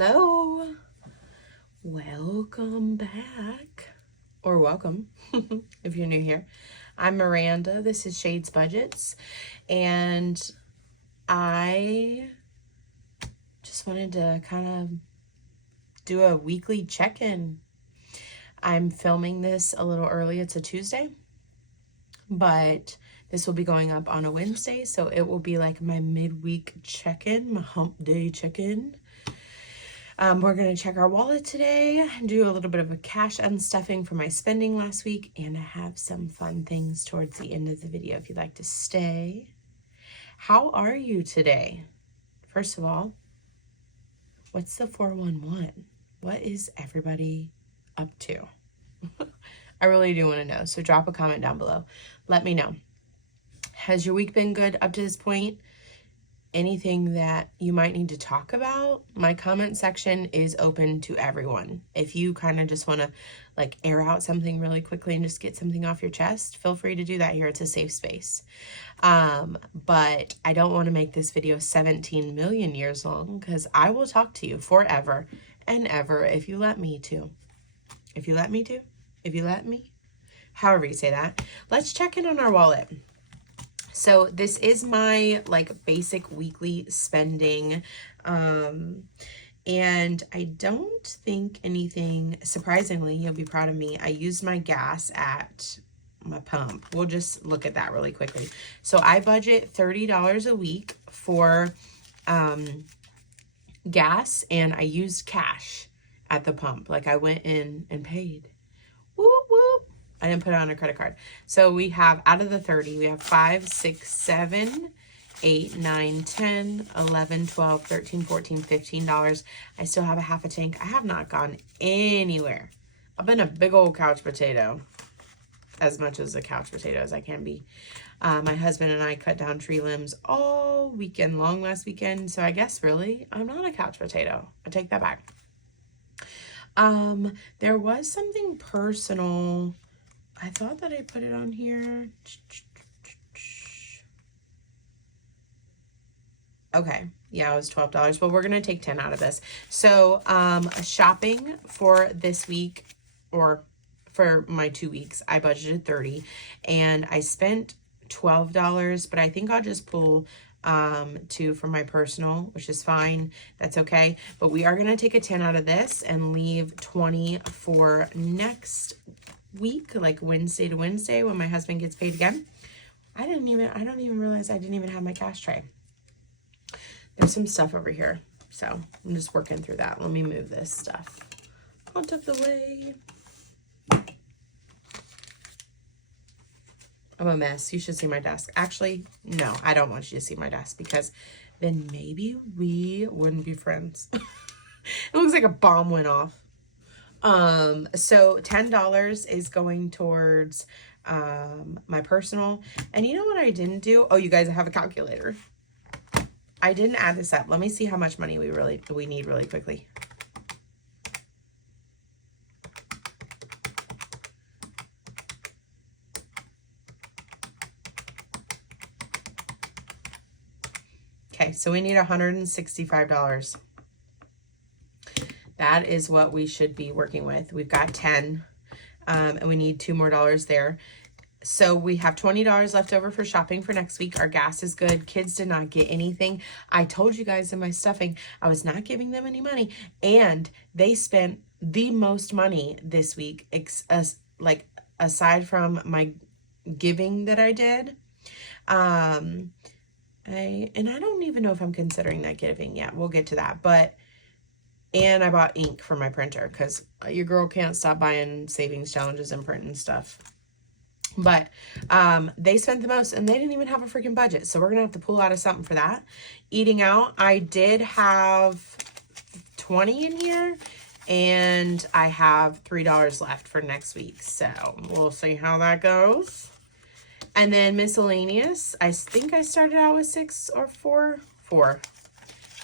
Hello, welcome back, or welcome if you're new here. I'm Miranda. This is Shades Budgets, and I just wanted to kind of do a weekly check-in. I'm filming this a little early. It's a Tuesday, but this will be going up on a Wednesday, so it will be like my midweek check-in, my hump day check-in. We're going to check our wallet today, do a little bit of a cash unstuffing for my spending last week, and I have some fun things towards the end of the video if you'd like to stay. How are you today? First of all, what's the 411? What is everybody up to? I really do want to know, so drop a comment down below. Let me know. Has your week been good up to this point? Anything that you might need to talk about? My comment section is open to everyone. If you kind of just want to like air out something really quickly and just get something off your chest, feel free to do that here. It's a safe space. But I don't want to make this video 17 million years long because I will talk to you forever and ever if you let me to. If you let me to. If you let me. However you say that. Let's check in on our wallet. So this is my like basic weekly spending. And I don't think anything, surprisingly, you'll be proud of me. I used my gas at my pump. We'll just look at that really quickly. So I budget $30 a week for gas, and I used cash at the pump. Like I went in and paid. Whoop, whoop. I didn't put it on a credit card. So we have, out of the 30, we have 5, 6, 7, 8, 9, 10, 11, 12, 13, 14, $15. I still have a half a tank. I have not gone anywhere. I've been a big old couch potato, as much as a couch potato as I can be. My husband and I cut down tree limbs all weekend long last weekend. So I guess really, I'm not a couch potato. I take that back. There was something personal. I thought that I put it on here. Okay, yeah, it was $12, but we're going to take 10 out of this. So, shopping for this week, or for my 2 weeks, I budgeted 30, and I spent $12, but I think I'll just pull 2 from my personal, which is fine. That's okay. But we are going to take a 10 out of this and leave 20 for next week, like Wednesday to Wednesday when my husband gets paid again. I don't even realize I didn't even have my cash tray. There's some stuff over here, so I'm just working through that. Let me move this stuff out of the way. I'm a mess. You should see my desk. Actually, no, I don't want you to see my desk because then maybe we wouldn't be friends. It looks like a bomb went off. So $10 is going towards, my personal. And you know what I didn't do? Oh, you guys have a calculator. I didn't add this up. Let me see how much money we need really quickly. Okay, so we need $165. That is what we should be working with. We've got 10, and we need $2 more there. So we have $20 left over for shopping for next week. Our gas is good. Kids did not get anything. I told you guys in my stuffing, I was not giving them any money, and they spent the most money this week, like aside from my giving that I did. And I don't even know if I'm considering that giving yet. We'll get to that. And I bought ink for my printer because your girl can't stop buying savings challenges and printing stuff. But they spent the most, and they didn't even have a freaking budget. So we're going to have to pull out of something for that. Eating out, I did have 20 in here, and I have $3 left for next week. So we'll see how that goes. And then miscellaneous, I think I started out with 6 or 4.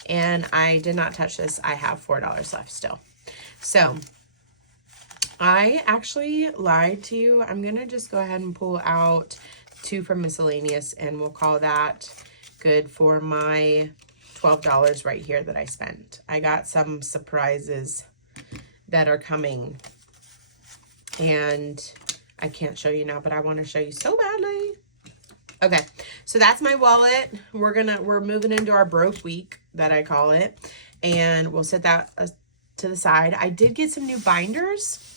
And I did not touch this. I have $4 left still. So I actually lied to you. I'm going to just go ahead and pull out 2 from miscellaneous, and we'll call that good for my $12 right here that I spent. I got some surprises that are coming, and I can't show you now, but I want to show you so badly. Okay, so that's my wallet. We're moving into our broke week, that I call it, and we'll set that to the side. I did get some new binders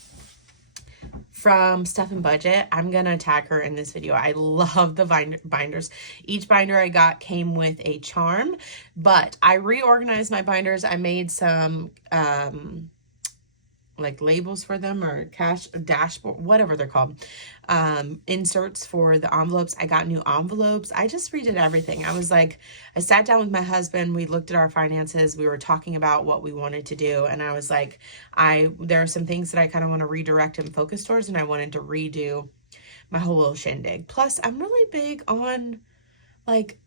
from Stuff and Budget. I'm gonna tag her in this video. I love the binders. Each binder I got came with a charm, but I reorganized my binders. I made some like labels for them, or dashboard, whatever they're called, inserts for the envelopes. I got new envelopes. I just redid everything. I sat down with my husband. We looked at our finances. We were talking about what we wanted to do. And I was like, there are some things that I kind of want to redirect and focus towards, and I wanted to redo my whole little shindig. Plus, I'm really big on, like,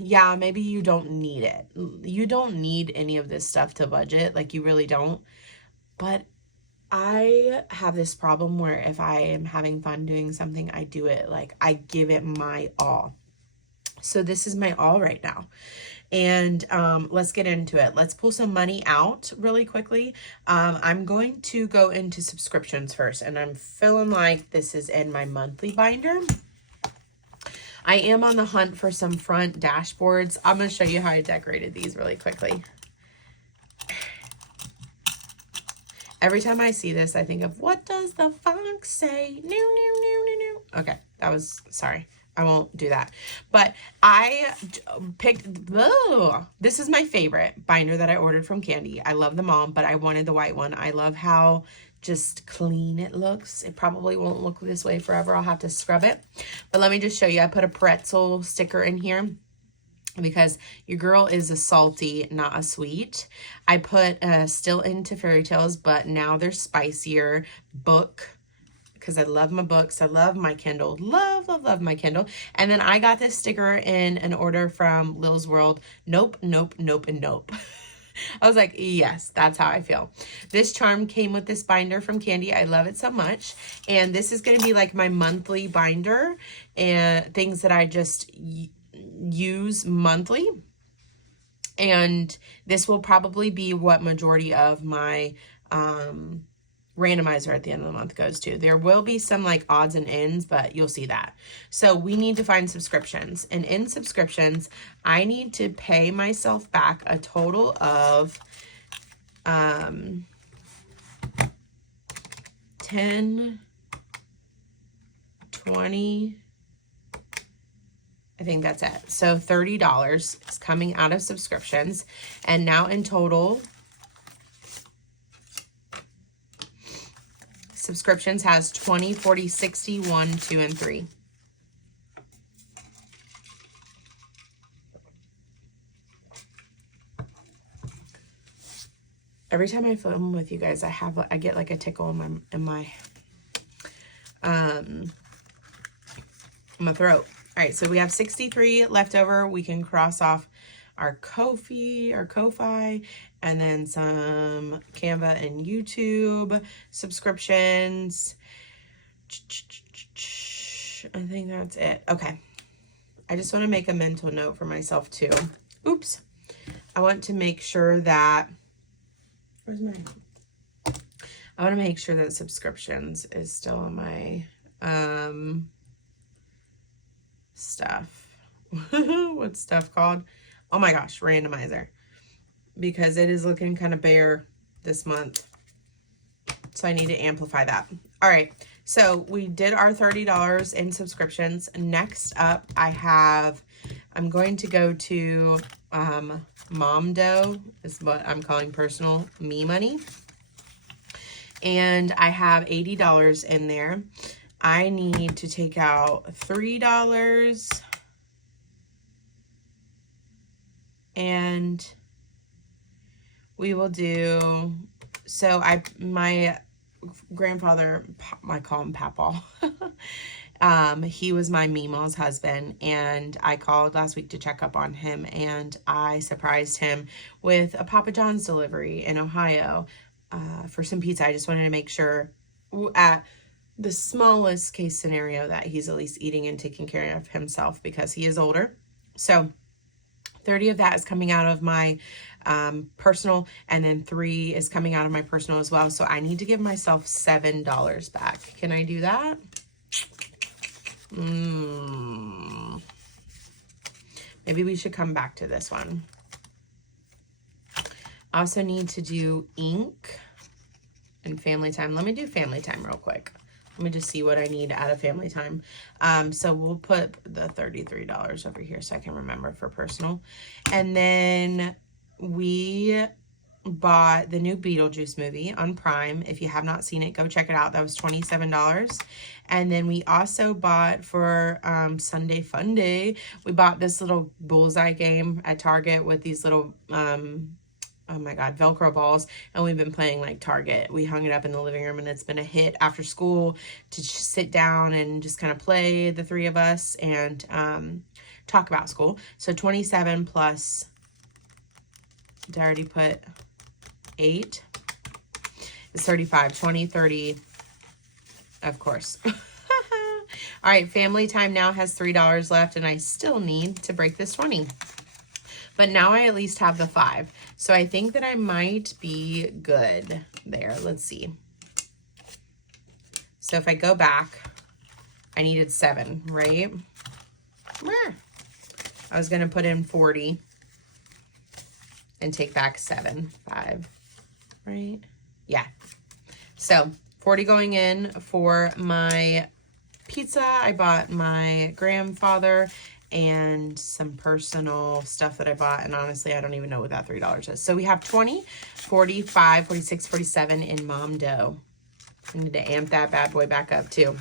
yeah, maybe you don't need it. You don't need any of this stuff to budget. Like, you really don't. But I have this problem where if I am having fun doing something, I do it, like, I give it my all. So this is my all right now. And let's get into it. Let's pull some money out really quickly. I'm going to go into subscriptions first, and I'm feeling like this is in my monthly binder. I am on the hunt for some front dashboards. I'm going to show you how I decorated these really quickly. Every time I see this, I think of, what does the fox say? No, no, no, no, no. Okay, that was, sorry. I won't do that. But I picked, this is my favorite binder that I ordered from Candy. I love them all, but I wanted the white one. I love how just clean it looks. It probably won't look this way forever. I'll have to scrub it. But let me just show you. I put a pretzel sticker in here, because your girl is a salty, not a sweet. I put still into fairy tales, but now they're spicier book, because I love my books. I love my Kindle. Love, love, love my Kindle. And then I got this sticker in an order from Lil's World. Nope, nope, nope, and nope. I was like, yes, that's how I feel. This charm came with this binder from Candy. I love it so much. And this is going to be like my monthly binder, and things that I just use monthly. And this will probably be what majority of my randomizer at the end of the month goes to. There will be some like odds and ends, but you'll see that. So we need to find subscriptions, and in subscriptions I need to pay myself back a total of 10, 20, I think that's it. So $30 is coming out of subscriptions. And now in total, subscriptions has 20, 40, 60, 1, 2, and 3. Every time I film with you guys, I get like a tickle in my throat. All right, so we have 63 left over. We can cross off our Ko-fi, and then some Canva and YouTube subscriptions. I think that's it. Okay. I just want to make a mental note for myself too. Oops. I want to make sure that, I want to make sure that subscriptions is still on my stuff. What's stuff called? Oh my gosh, randomizer. Because it is looking kind of bare this month. So I need to amplify that. All right. So we did our $30 in subscriptions. Next up, I'm going to go to Momdo, is what I'm calling personal me money. And I have $80 in there. I need to take out $3, and we will do, so my grandfather, I call him Papa. He was my Meemaw's husband, and I called last week to check up on him, and I surprised him with a Papa John's delivery in Ohio for some pizza. I just wanted to make sure at the smallest case scenario that he's at least eating and taking care of himself, because he is older. So 30 of that is coming out of my personal, and then 3 is coming out of my personal as well. So I need to give myself $7 back. Can I do that? Maybe we should come back to this one. I also need to do ink and family time. Let me do family time real quick. Let me just see what I need out of family time. So we'll put the $33 over here so I can remember for personal. And then we bought the new Beetlejuice movie on Prime. If you have not seen it, go check it out. That was $27. And then we also bought for Sunday Fun Day, we bought this little bullseye game at Target with these little oh my God, Velcro balls. And we've been playing like Target. We hung it up in the living room, and it's been a hit after school to just sit down and just kind of play, the 3 of us, and talk about school. So 27 plus, did I already put 8? It's 35, 20, 30, of course. All right, family time now has $3 left, and I still need to break this 20. But now I at least have the 5. So I think that I might be good there. Let's see. So if I go back, I needed 7, right? I was going to put in 40 and take back 7, 5, right? Yeah. So 40 going in for my pizza. I bought my grandfather and some personal stuff that I bought. And honestly, I don't even know what that $3 is. So we have 20, 45, 46, 47 in mom dough. I need to amp that bad boy back up too.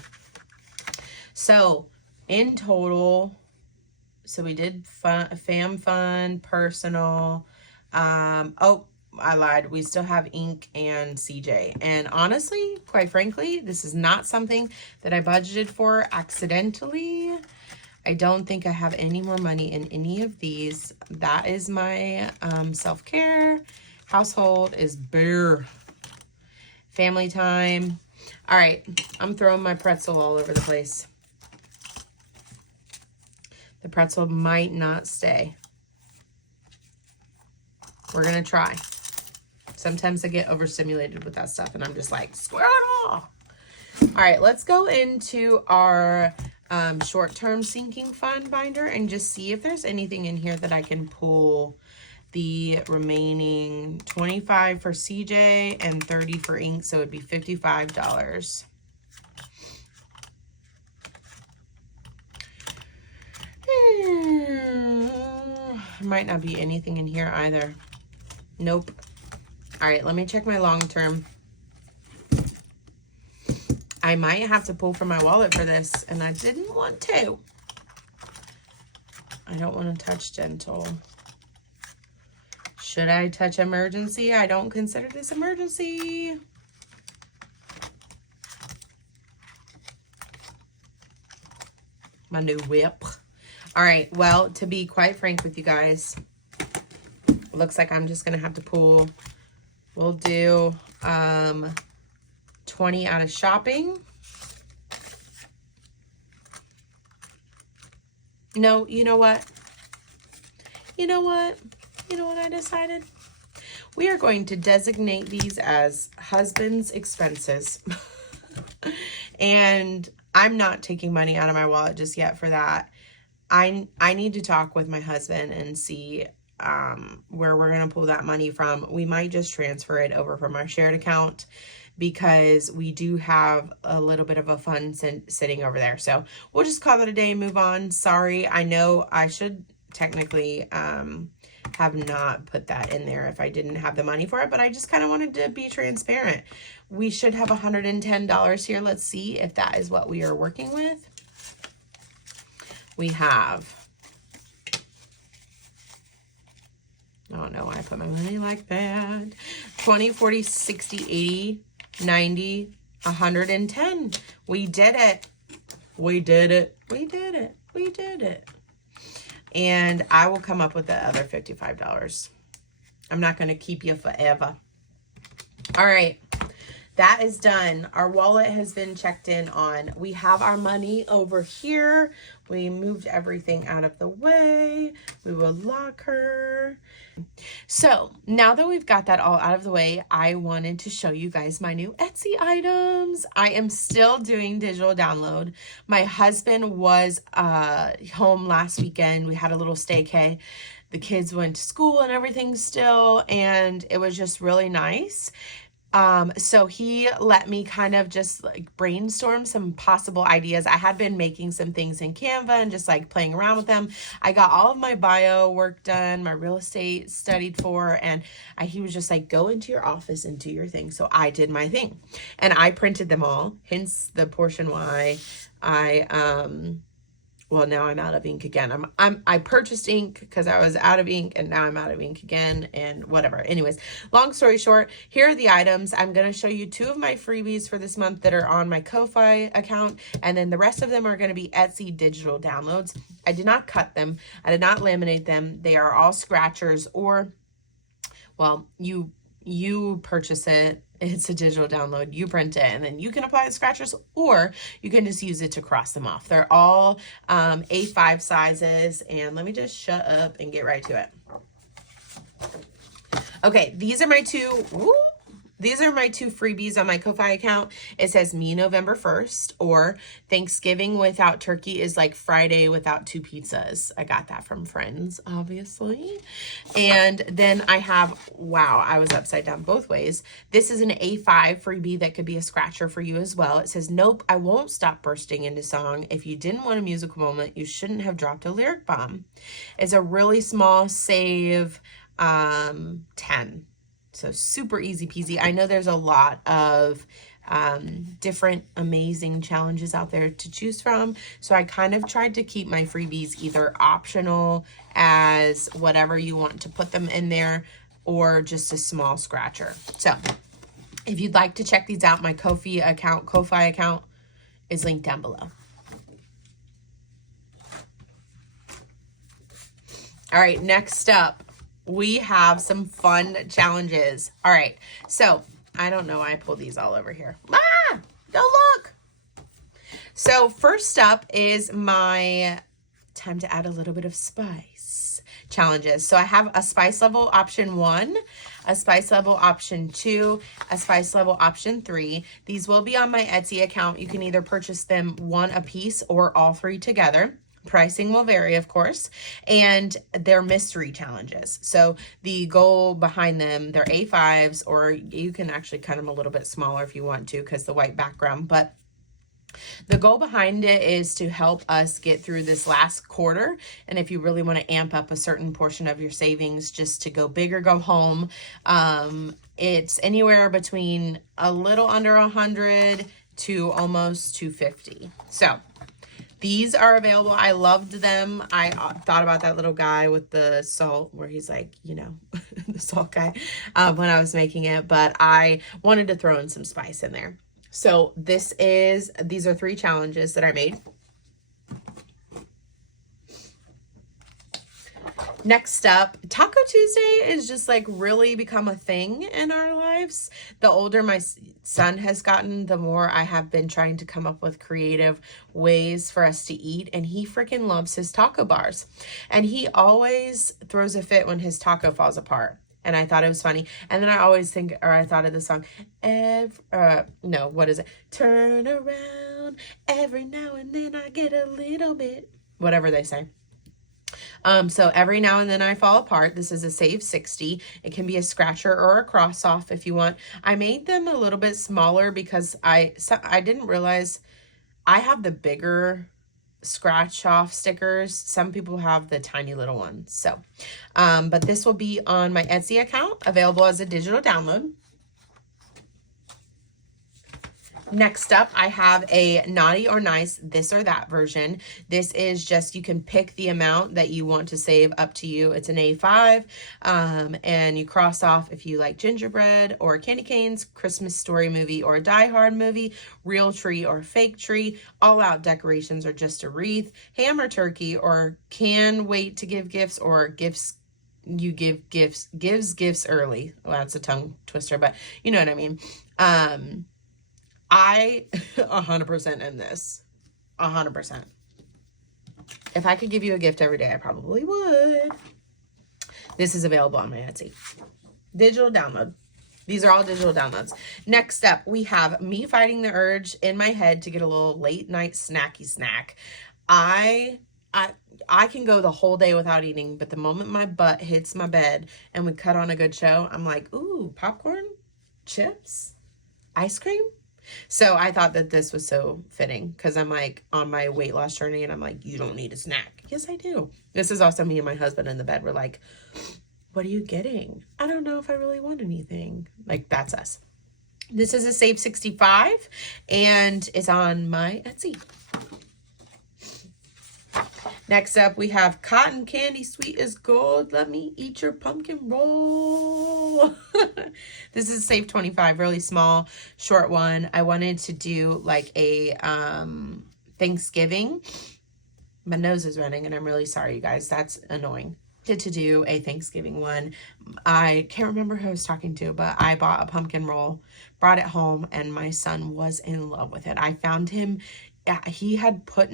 So in total, so we did fun, personal. Oh, I lied. We still have ink and CJ. And honestly, quite frankly, this is not something that I budgeted for accidentally. I don't think I have any more money in any of these. That is my self-care. Household is bare. Family time. All right, I'm throwing my pretzel all over the place. The pretzel might not stay. We're going to try. Sometimes I get overstimulated with that stuff, and I'm just like, square it all. All right, let's go into our short-term sinking fund binder and just see if there's anything in here that I can pull the remaining 25 for CJ and 30 for ink, so it'd be $55. Might not be anything in here either. Nope. All right, let me check my long-term. I might have to pull from my wallet for this, and I didn't want to. I don't want to touch dental. Should I touch emergency? I don't consider this emergency. My new whip. All right, well, to be quite frank with you guys, it looks like I'm just going to have to pull. We'll do 20 out of shopping. No, you know what? You know what? You know what I decided? We are going to designate these as husband's expenses. And I'm not taking money out of my wallet just yet for that. I need to talk with my husband and see where we're going to pull that money from. We might just transfer it over from our shared account because we do have a little bit of a fund sitting over there. So we'll just call it a day and move on. Sorry, I know I should technically have not put that in there if I didn't have the money for it, but I just kind of wanted to be transparent. We should have $110 here. Let's see if that is what we are working with. We have, I don't know why I put my money like that. 20, 40, 60, 80, 90, 110. We did it. We did it. We did it. We did it. And I will come up with the other $55. I'm not going to keep you forever. All right. That is done. Our wallet has been checked in on. We have our money over here. we moved everything out of the way. We will lock her. So now that we've got that all out of the way, I wanted to show you guys my new Etsy items. I am still doing digital download. My husband was home last weekend. We had a little staycay. The kids went to school and everything still, and it was just really nice. So he let me kind of just like brainstorm some possible ideas. I had been making some things in Canva and just like playing around with them. I got all of my bio work done, my real estate studied for, and he was just like, go into your office and do your thing. So I did my thing and I printed them all, hence the portion why well, now I'm out of ink again. I purchased ink because I was out of ink, and now I'm out of ink again, and whatever. Anyways, long story short, here are the items. I'm going to show you 2 of my freebies for this month that are on my Ko-Fi account, and then the rest of them are going to be Etsy digital downloads. I did not cut them. I did not laminate them. They are all scratchers, or, well, you purchase it. It's a digital download. You print it, and then you can apply the scratchers, or you can just use it to cross them off. They're all A5 sizes, and let me just shut up and get right to it. Okay, these are my 2. These are my 2 freebies on my Ko-Fi account. It says me November 1st, or Thanksgiving without turkey is like Friday without 2 pizzas. I got that from friends, obviously. And then I have, wow, I was upside down both ways. This is an A5 freebie that could be a scratcher for you as well. It says, nope, I won't stop bursting into song. If you didn't want a musical moment, you shouldn't have dropped a lyric bomb. It's a really small save 10. So super easy peasy. I know there's a lot of different amazing challenges out there to choose from. So I kind of tried to keep my freebies either optional as whatever you want to put them in there, or just a small scratcher. So if you'd like to check these out, my Ko-Fi account is linked down below. All right, next up, we have some fun challenges. All right, so I don't know why I pulled these all over here. Ah, don't look. So first up is my time to add a little bit of spice challenges. So I have a spice level option 1, a spice level option 2, a spice level option 3. These will be on my Etsy account. You can either purchase them 1 a piece or all 3 together. Pricing will vary, of course, and they're mystery challenges. So the goal behind them, they're A5s, or you can actually cut them a little bit smaller if you want to because the white background, but the goal behind it is to help us get through this last quarter. And if you really want to amp up a certain portion of your savings just to go big or go home, it's anywhere between a little under 100 to almost 250. So these are available. I loved them. I thought about that little guy with the salt where he's like, you know, the salt guy when I was making it, but I wanted to throw in some spice in there. So these are 3 challenges that I made. Next up, Taco Tuesday is just like really become a thing in our lives. The older my son has gotten, the more I have been trying to come up with creative ways for us to eat. And he freaking loves his taco bars. And he always throws a fit when his taco falls apart. And I thought it was funny. And then I thought of the song, what is it? Turn around, every now and then I get a little bit, whatever they say. So every now and then I fall apart. This is a save 60. It can be a scratcher or a cross off if you want. I made them a little bit smaller because I didn't realize I have the bigger scratch off stickers. Some people have the tiny little ones. So, but this will be on my Etsy account, available as a digital download. Next up, I have a naughty or nice this or that version. This is just, you can pick the amount that you want to save, up to you. It's an A5, and you cross off if you like gingerbread or candy canes, Christmas Story movie or a Die Hard movie, real tree or fake tree, all out decorations or just a wreath, ham or turkey, or can wait to give gifts, or gifts you give gives gifts early. Well, that's a tongue twister, but you know what I mean. I 100% in this. 100%. If I could give you a gift every day, I probably would. This is available on my Etsy. Digital download. These are all digital downloads. Next up, we have me fighting the urge in my head to get a little late night snacky snack. I can go the whole day without eating, but the moment my butt hits my bed and we cut on a good show, I'm like, ooh, popcorn, chips, ice cream. So I thought that this was so fitting because I'm like on my weight loss journey and I'm like, you don't need a snack. Yes, I do. This is also me and my husband in the bed. We're like, what are you getting? I don't know if I really want anything. Like, that's us. This is a Save 65 and it's on my Etsy. Next up, we have cotton candy, sweet as gold. Let me eat your pumpkin roll. This is Save 25, really small, short one. I wanted to do like a Thanksgiving. My nose is running and I'm really sorry, you guys. That's annoying. To do a Thanksgiving one. I can't remember who I was talking to, but I bought a pumpkin roll, brought it home, and my son was in love with it. I found him, he had put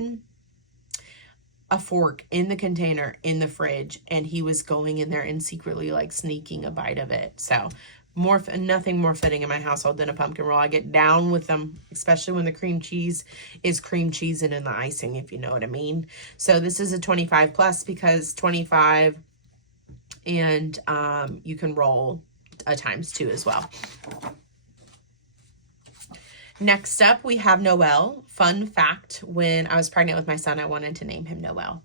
a fork in the container in the fridge, and he was going in there and secretly like sneaking a bite of it. So nothing more fitting in my household than a pumpkin roll. I get down with them, especially when the cream cheese is cream cheese and in the icing, if you know what I mean. So this is a 25 plus because 25 and you can roll a ×2 as well. Next up, we have Noel. Fun fact, when I was pregnant with my son, I wanted to name him Noel.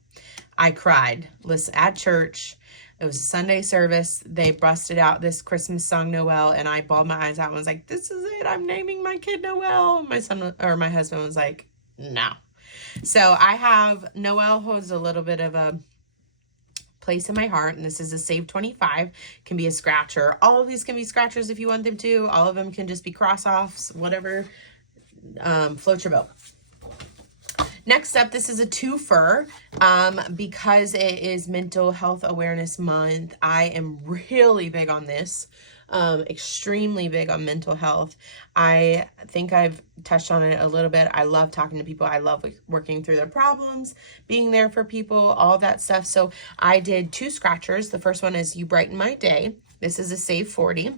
I cried. Listen, at church, it was a Sunday service. They busted out this Christmas song, Noel, and I bawled my eyes out and was like, this is it. I'm naming my kid Noel. My husband was like, no. So I have, Noel holds a little bit of a place in my heart, and this is a Save 25. Can be a scratcher. All of these can be scratchers if you want them to. All of them can just be cross-offs, whatever floats your boat. Next up, this is a twofer because it is Mental Health Awareness Month. I am really big on this, extremely big on mental health. I think I've touched on it a little bit. I love talking to people. I love working through their problems, being there for people, all that stuff. So I did 2 scratchers. The first one is You Brighten My Day. This is a Save 40.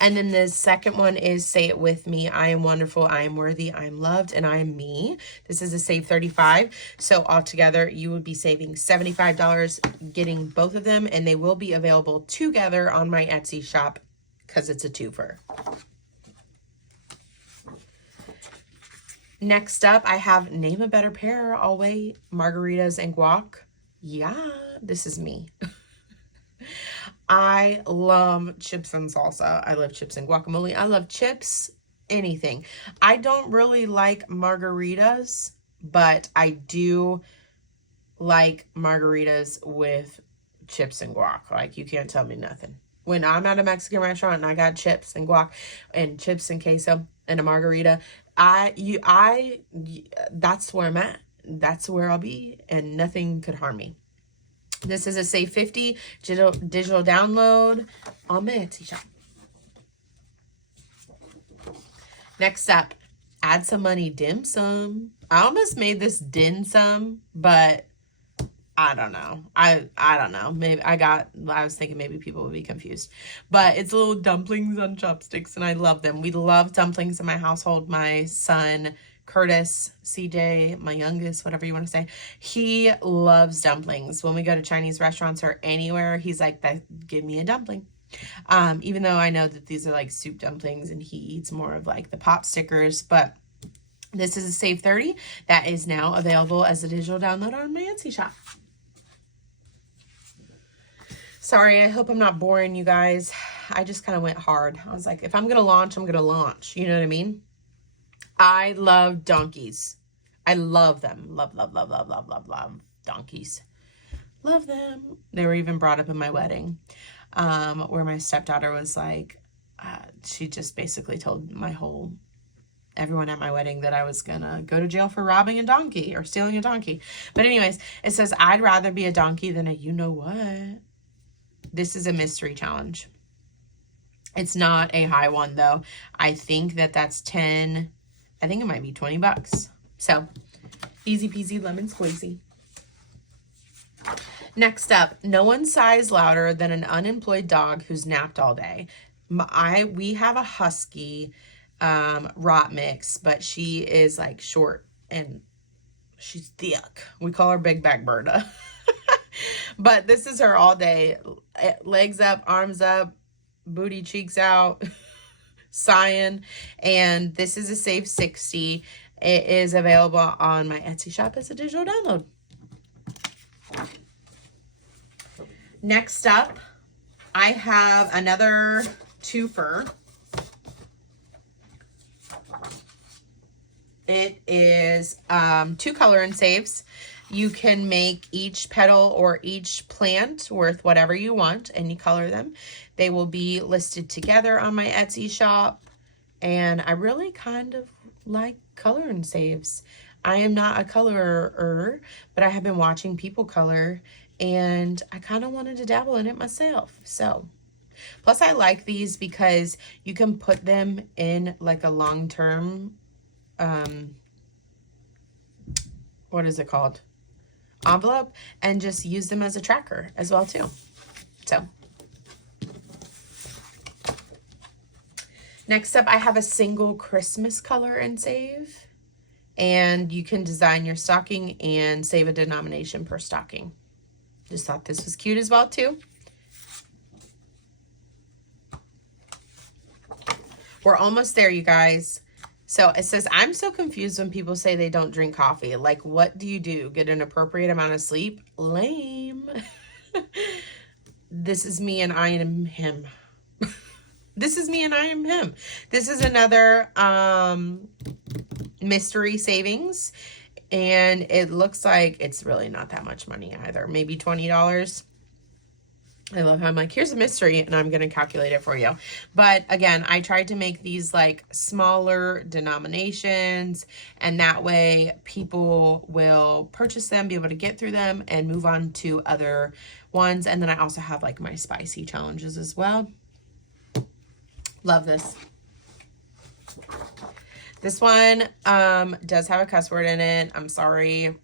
And then the second one is Say It With Me. I am wonderful, I am worthy, I am loved, and I am me. This is a Save 35. So altogether, you would be saving $75 getting both of them, and they will be available together on my Etsy shop because it's a twofer. Next up, I have Name a Better Pair. I'll wait. Margaritas and guac. Yeah, this is me. I love chips and salsa. I love chips and guacamole. I love chips, anything. I don't really like margaritas, but I do like margaritas with chips and guac. Like, you can't tell me nothing. When I'm at a Mexican restaurant and I got chips and guac and chips and queso and a margarita, that's where I'm at. That's where I'll be, and nothing could harm me. This is a Save 50 digital download on my Etsy shop. Next up, Add Some Money dim sum. I almost made this dim sum, but I don't know. I don't know. Maybe I was thinking maybe people would be confused. But it's little dumplings on chopsticks, and I love them. We love dumplings in my household. My son Curtis, CJ, my youngest, whatever you want to say, he loves dumplings. When we go to Chinese restaurants or anywhere, he's like, give me a dumpling. Even though I know that these are like soup dumplings and he eats more of like the pop stickers, but this is a Save 30 that is now available as a digital download on my Etsy shop. Sorry, I hope I'm not boring you guys. I just kind of went hard. I was like, if I'm going to launch, I'm going to launch. You know what I mean? I love donkeys. I love them. Love, love, love, love, love, love, love donkeys. Love them. They were even brought up in my wedding, where my stepdaughter was like, she just basically told everyone at my wedding that I was gonna go to jail for robbing a donkey or stealing a donkey. But anyways, it says, I'd rather be a donkey than a you know what. This is a mystery challenge. It's not a high one though. I think that's 10. I think it might be $20. So Easy peasy lemon squeezy. Next up, no one sighs louder than an unemployed dog who's napped all day. We have a husky rot mix, but she is like short and she's thick. We call her Big Back Berta. But this is her all day. Legs up, arms up, booty cheeks out, sighing. And this is a safe 60. It is available on my Etsy shop as a digital download. Next up, I have another twofer. It is 2 color and saves. You can make each petal or each plant worth whatever you want, and you color them. They will be listed together on my Etsy shop, and I really kind of like color and saves. I am not a colorer, but I have been watching people color, and I kind of wanted to dabble in it myself. So, plus I like these because you can put them in like a long-term, what is it called? Envelope, and just use them as a tracker as well too. So, next up I have a single Christmas color and save, and you can design your stocking and save a denomination per stocking. Just thought this was cute as well too. We're almost there, you guys. So it says, I'm so confused when people say they don't drink coffee. Like, what do you do? Get an appropriate amount of sleep? Lame. This is me and I am him. This is me and I am him. This is another mystery savings. And it looks like it's really not that much money either. Maybe $20. I love how I'm like, here's a mystery, and I'm going to calculate it for you. But again, I tried to make these like smaller denominations, and that way people will purchase them, be able to get through them, and move on to other ones. And then I also have like my spicy challenges as well. Love this. This one does have a cuss word in it. I'm sorry.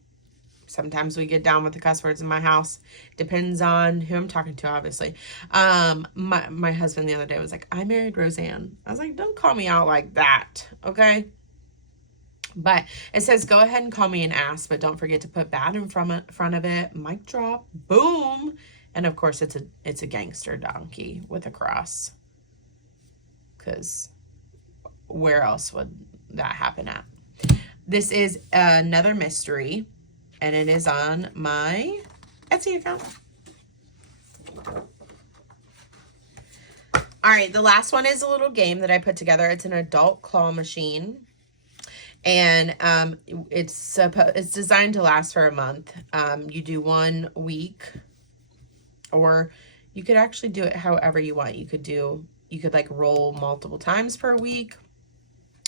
Sometimes we get down with the cuss words in my house. Depends on who I'm talking to, obviously. My husband the other day was like, I married Roseanne. I was like, don't call me out like that, okay? But it says, go ahead and call me an ass, but don't forget to put bad in front of it. Mic drop. Boom. And of course, it's a gangster donkey with a cross. Because where else would that happen at? This is another mystery, and it is on my Etsy account. All right, the last one is a little game that I put together. It's an adult claw machine, and it's designed to last for a month. You do 1 week, or you could actually do it however you want. You could like roll multiple times per week.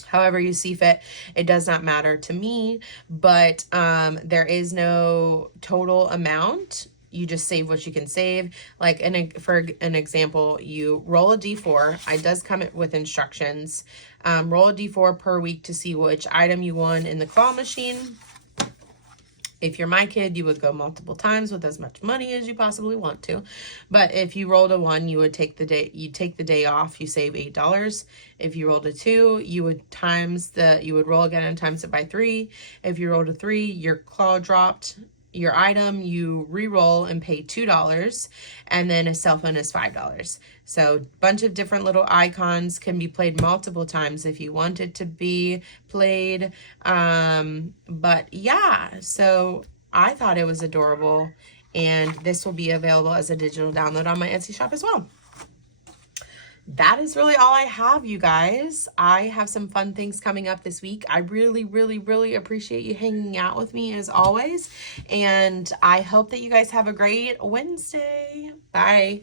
However you see fit. It does not matter to me, but there is no total amount. You just save what you can save. Like for an example, you roll a D4. It does come with instructions. Roll a D4 per week to see which item you won in the claw machine. If you're my kid, you would go multiple times with as much money as you possibly want to. But if you rolled a 1, you would take the day off, you save $8. If you rolled a 2, you would roll again and times it by 3. If you rolled a 3, your claw dropped your item, you re-roll and pay $2, and then a cell phone is $5. So a bunch of different little icons, can be played multiple times if you want it to be played. But yeah, so I thought it was adorable, and this will be available as a digital download on my Etsy shop as well. That is really all I have, you guys. I have some fun things coming up this week. I really, really, really appreciate you hanging out with me as always. And I hope that you guys have a great Wednesday. Bye.